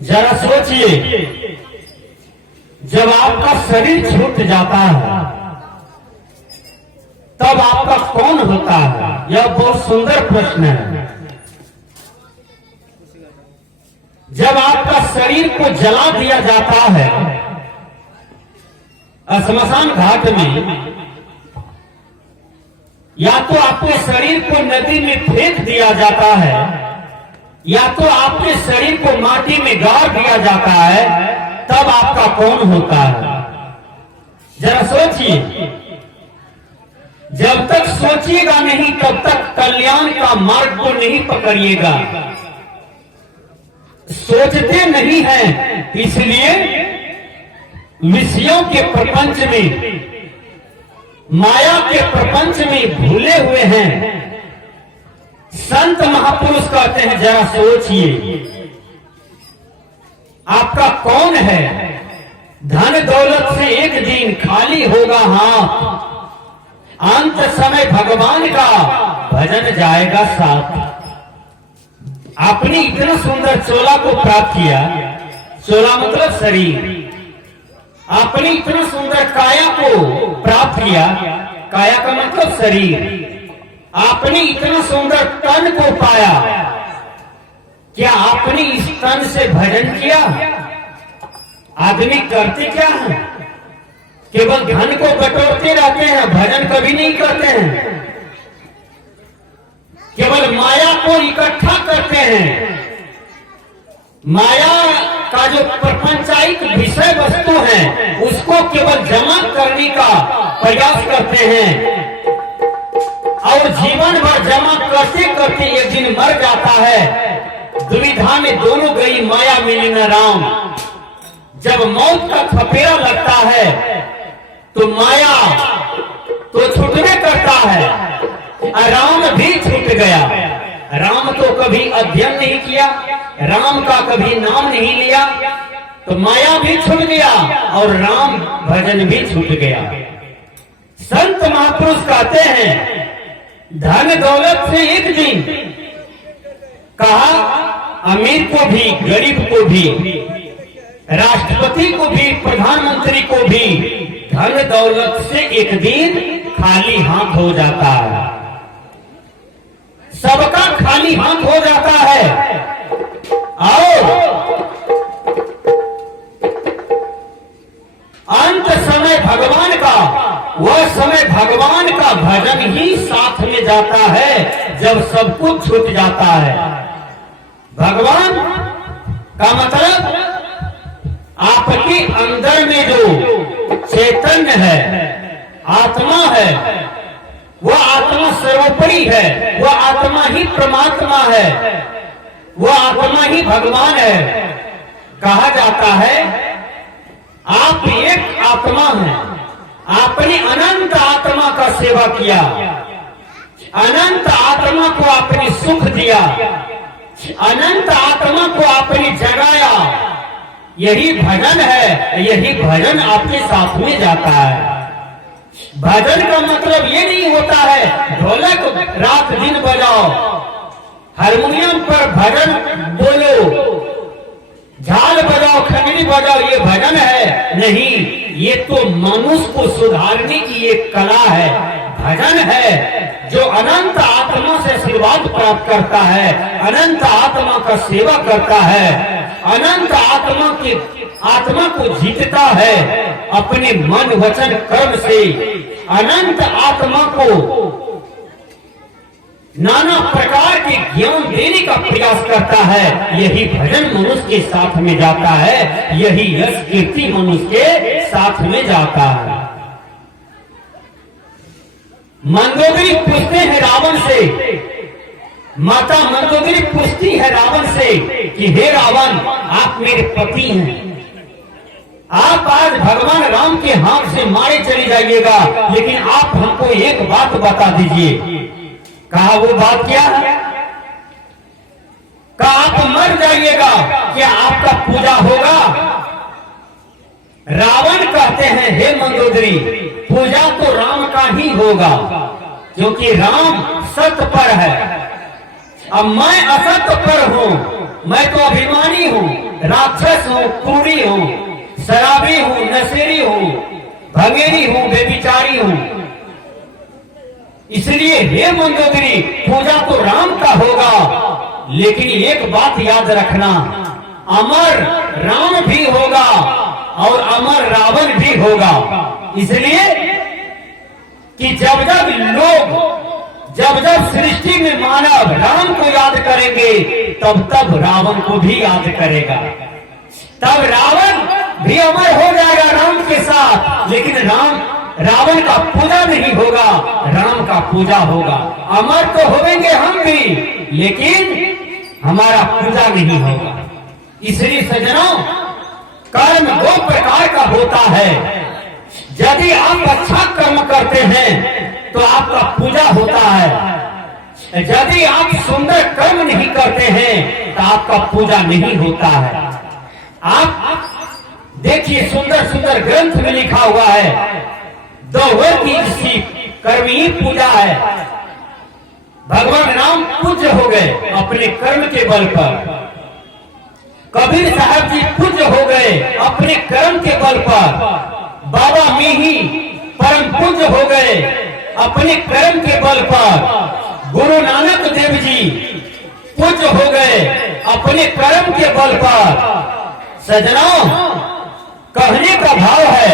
जरा सोचिए, जब आपका शरीर छूट जाता है तब आपका कौन होता है? यह बहुत सुंदर प्रश्न है। जब आपका शरीर को जला दिया जाता है श्मशान घाट में, या तो आपके शरीर को नदी में फेंक दिया जाता है या तो आपके शरीर को माटी में गाड़ दिया जाता है, तब आपका कौन होता है? जरा सोचिए। जब तक सोचिएगा नहीं तब तक कल्याण का मार्ग को नहीं पकड़िएगा। सोचते नहीं हैं, इसलिए विषयों के प्रपंच में, माया के प्रपंच में भूले हुए हैं। संत महापुरुष कहते हैं, जरा सोचिए, आपका कौन है? धन दौलत से एक दिन खाली होगा हाथ, अंत समय भगवान का भजन जाएगा साथ। आपने इतना सुंदर चोला को प्राप्त किया, चोला मतलब शरीर। आपने इतना सुंदर काया को प्राप्त किया, काया का मतलब शरीर। आपने इतना सुंदर तन को पाया, क्या आपने इस तन से भजन किया? आदमी करते क्या है? केवल धन को बटोरते रहते हैं, भजन कभी नहीं करते हैं। केवल माया को इकट्ठा करते हैं। माया का जो प्रपंचायिक विषय वस्तु है उसको केवल जमा करने का प्रयास करते हैं और जीवन भर जमा करते करते एक दिन मर जाता है। दुविधा में दोनों गई माया मिली न राम। जब मौत का थपेड़ा लगता है तो माया तो छूटने करता है, राम भी छूट गया। राम तो कभी अध्ययन नहीं किया, राम का कभी नाम नहीं लिया, तो माया भी छूट गया और राम भजन भी छूट गया। संत महापुरुष कहते हैं, धन दौलत से एक दिन, कहा अमीर को भी, गरीब को भी, राष्ट्रपति को भी, प्रधानमंत्री को भी धन दौलत से एक दिन खाली हाथ हो जाता है। सबका खाली हाथ हो जाता है। और अंत समय भगवान का, वह समय भगवान का भजन ही साथ में जाता है जब सब कुछ छूट जाता है। भगवान का मतलब आपके अंदर में जो चैतन्य है, आत्मा है, वह आत्मा सर्वोपरि है, वह आत्मा ही परमात्मा है, वह आत्मा ही भगवान है। कहा जाता है आप एक आत्मा हैं, आपने अनंत आत्मा का सेवा किया, अनंत आत्मा को आपने सुख दिया, अनंत आत्मा को आपने जगाया। यही भजन है, यही भजन आपके साथ में जाता है। भजन का मतलब ये नहीं होता है ढोलक रात दिन बजाओ, हारमोनियम पर भजन बोलो, झाल बजाओ, खंजरी बजाओ, ये भजन है? नहीं, ये तो मनुष्य को सुधारने की एक कला है। भजन है जो अनंत आत्मा से आशीर्वाद प्राप्त करता है, अनंत आत्मा का सेवा करता है, अनंत आत्मा को जीतता है अपने मन वचन कर्म से, अनंत आत्मा को नाना प्रकार के ज्ञान देने का प्रयास करता है। यही भजन मनुष्य के साथ में जाता है, यही यश कीर्ति मनुष्य के साथ में जाता है। मंदोदरी पूछते हैं रावण से, माता मंदोदरी पूछती है रावण से कि हे रावण, आप मेरे पति हैं, आप आज भगवान राम के हाथ से मारे चले जाइएगा, लेकिन आप हमको एक बात बता दीजिए। कहा वो बात क्या है? कहा आप मर जाइएगा, क्या आपका पूजा होगा? रावण कहते हैं हे मंदोदरी, पूजा तो राम का ही होगा, क्योंकि राम सत्य पर है, अब मैं असत्य पर हूं। मैं तो अभिमानी हूँ, राक्षस हूँ, क्रूरी हूँ, शराबी हूँ, नशेरी हूँ, भंगेरी हूँ, बेविचारी हूँ। इसलिए हे मंदोदरी, पूजा तो राम का होगा, लेकिन एक बात याद रखना, अमर राम भी होगा और अमर रावण भी होगा। इसलिए कि जब जब लोग, जब जब सृष्टि में मानव राम को याद करेंगे, तब तब रावण को भी याद करेगा, तब रावण भी अमर हो जाएगा राम के साथ। लेकिन रावण का पूजा नहीं होगा, राम का पूजा होगा। अमर तो होंगे हम भी, लेकिन हमारा पूजा नहीं होगा। इसलिए सज्जनों, कर्म दो प्रकार का होता है। यदि आप अच्छा कर्म करते हैं तो आपका पूजा होता है, यदि आप सुंदर कर्म नहीं करते हैं तो आपका पूजा नहीं होता है। आप देखिए, सुंदर सुंदर ग्रंथ में लिखा हुआ है, दोहर की कर्मी पूजा है। भगवान राम पूज्य हो गए अपने कर्म के बल पर, कबीर साहब जी पूज्य हो गए अपने कर्म के बल पर, बाबा मीही परम पूज्य हो गए अपने कर्म के बल पर, गुरु नानक देव जी पूज्य हो गए अपने कर्म के बल पर। सज्जनों, कहने का भाव है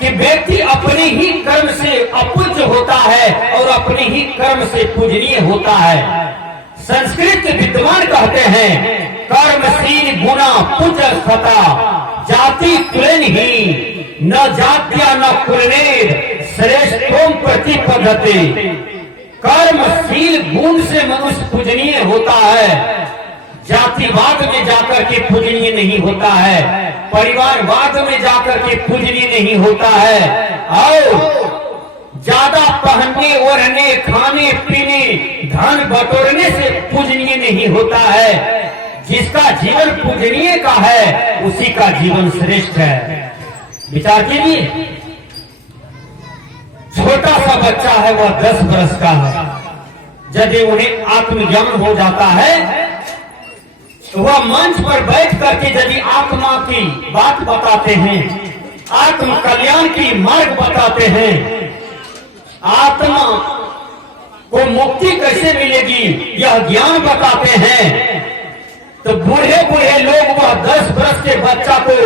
कि व्यक्ति अपने ही कर्म से अपूज्य होता है और अपने ही कर्म से पूजनीय होता है। संस्कृत विद्वान कहते हैं, कर्मशील गुना पूज्य सता, जाति कुलन ही न जात्या न कुलनेर, श्रेष्ठों प्रतिपद्धते। कर्मशील गुण से मनुष्य पूजनीय होता है, जातिवाद में जाकर के पूजनीय नहीं होता है, परिवारवाद में जाकर के पूजनीय नहीं होता है, और ज्यादा पहनने ओढ़ने खाने पीने धन बटोरने से पूजनीय नहीं होता है। जिसका जीवन पूजनीय का है उसी का जीवन श्रेष्ठ है। विचार कीजिए, छोटा सा बच्चा है, वह 10 वर्ष का है, यदि उन्हें आत्मज्ञान हो जाता है तो वह मंच पर बैठ करके यदि आत्मा की बात बताते हैं, आत्म कल्याण की मार्ग बताते हैं, आत्मा को मुक्ति कैसे मिलेगी यह ज्ञान बताते हैं, तो बूढ़े बूढ़े लोग वह 10 वर्ष के बच्चा को,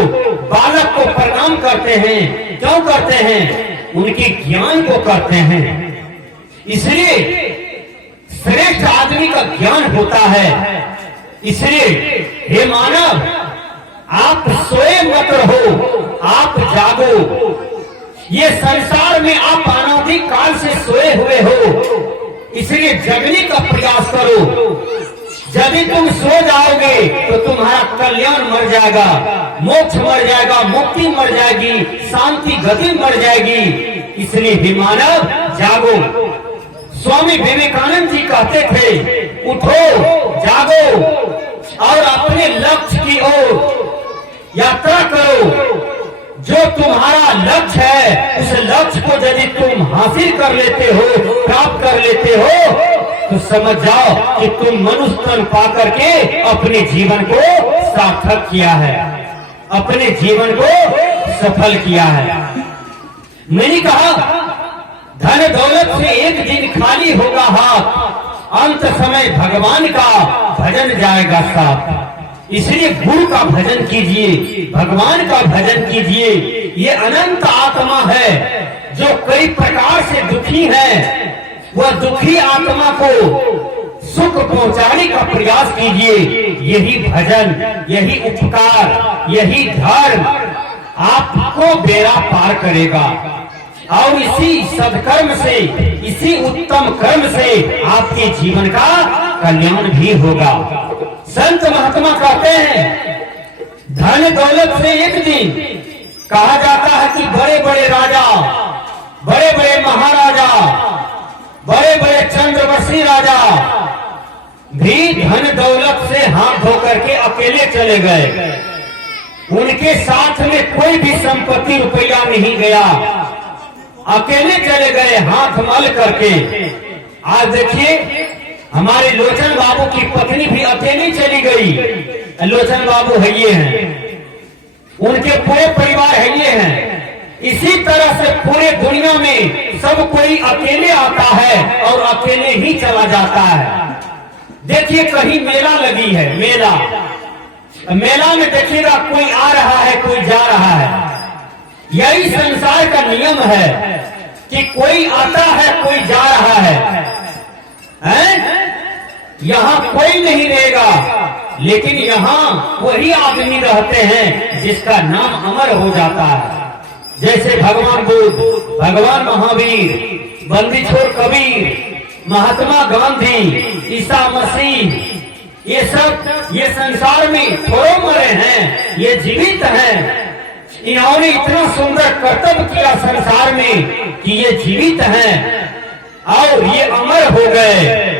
बालक को प्रणाम करते हैं। क्यों करते हैं? उनके ज्ञान को करते हैं। इसलिए श्रेष्ठ आदमी का ज्ञान होता है। इसलिए हे मानव, आप सोए मत रहो, आप जागो। ये संसार में आप अनादि काल से सोए हुए हो, इसलिए जगने का प्रयास करो। यदि तुम सो जाओगे तो तुम्हारा कल्याण मर जाएगा, मोक्ष मर जाएगा, मुक्ति मर जाएगी, शांति गति मर जाएगी। इसलिए हे मानव, जागो। स्वामी विवेकानंद जी कहते थे, उठो, जागो और अपने लक्ष्य की ओर यात्रा करो। जो तुम्हारा लक्ष्य है, उस लक्ष्य को यदि तुम हासिल कर लेते हो, प्राप्त कर लेते हो, तो समझ जाओ कि तुम मनुष्य तन पाकर के अपने जीवन को सार्थक किया है, अपने जीवन को सफल किया है। मैंने कहा, धन दौलत से एक दिन खाली होगा हाथ, अंत समय भगवान का भजन जाएगा साथ। इसलिए गुरु का भजन कीजिए, भगवान का भजन कीजिए। ये अनंत आत्मा है जो कई प्रकार से दुखी है, वह दुखी आत्मा को सुख पहुंचाने का प्रयास कीजिए। यही भजन, यही उपकार, यही धर्म आपको बेड़ा पार करेगा। और इसी सदकर्म से, इसी उत्तम कर्म से आपके जीवन का कल्याण भी होगा। संत महात्मा कहते हैं, धन दौलत से एक दिन कहा जाता है कि बड़े बड़े राजा, बड़े बड़े महाराजा, बड़े बड़े चंद्रवंशी राजा भी धन दौलत से हाथ धो करके अकेले चले गए। उनके साथ में कोई भी संपत्ति रुपया नहीं गया, अकेले चले गए हाथ मल करके। आज देखिए, हमारे लोचन बाबू की पत्नी भी अकेली चली गई। लोचन बाबू है ये हैं, उनके पूरे परिवार है ये हैं। इसी तरह से पूरे दुनिया में सब कोई अकेले आता है और अकेले ही चला जाता है। देखिए कहीं मेला लगी है, मेला में देखिएगा कोई आ रहा है कोई जा रहा है। यही संसार का नियम है कि कोई आता है कोई जा रहा है, यहाँ कोई नहीं रहेगा, लेकिन यहाँ वही आदमी रहते हैं जिसका नाम अमर हो जाता है। जैसे भगवान बुद्ध, भगवान महावीर, बंदी छोड़ कबीर, महात्मा गांधी, ईसा मसीह, ये सब ये संसार में थोड़े मरे हैं, ये जीवित हैं। इन्होंने इतना सुंदर कर्तव्य किया संसार में कि ये जीवित हैं और ये अमर हो गए।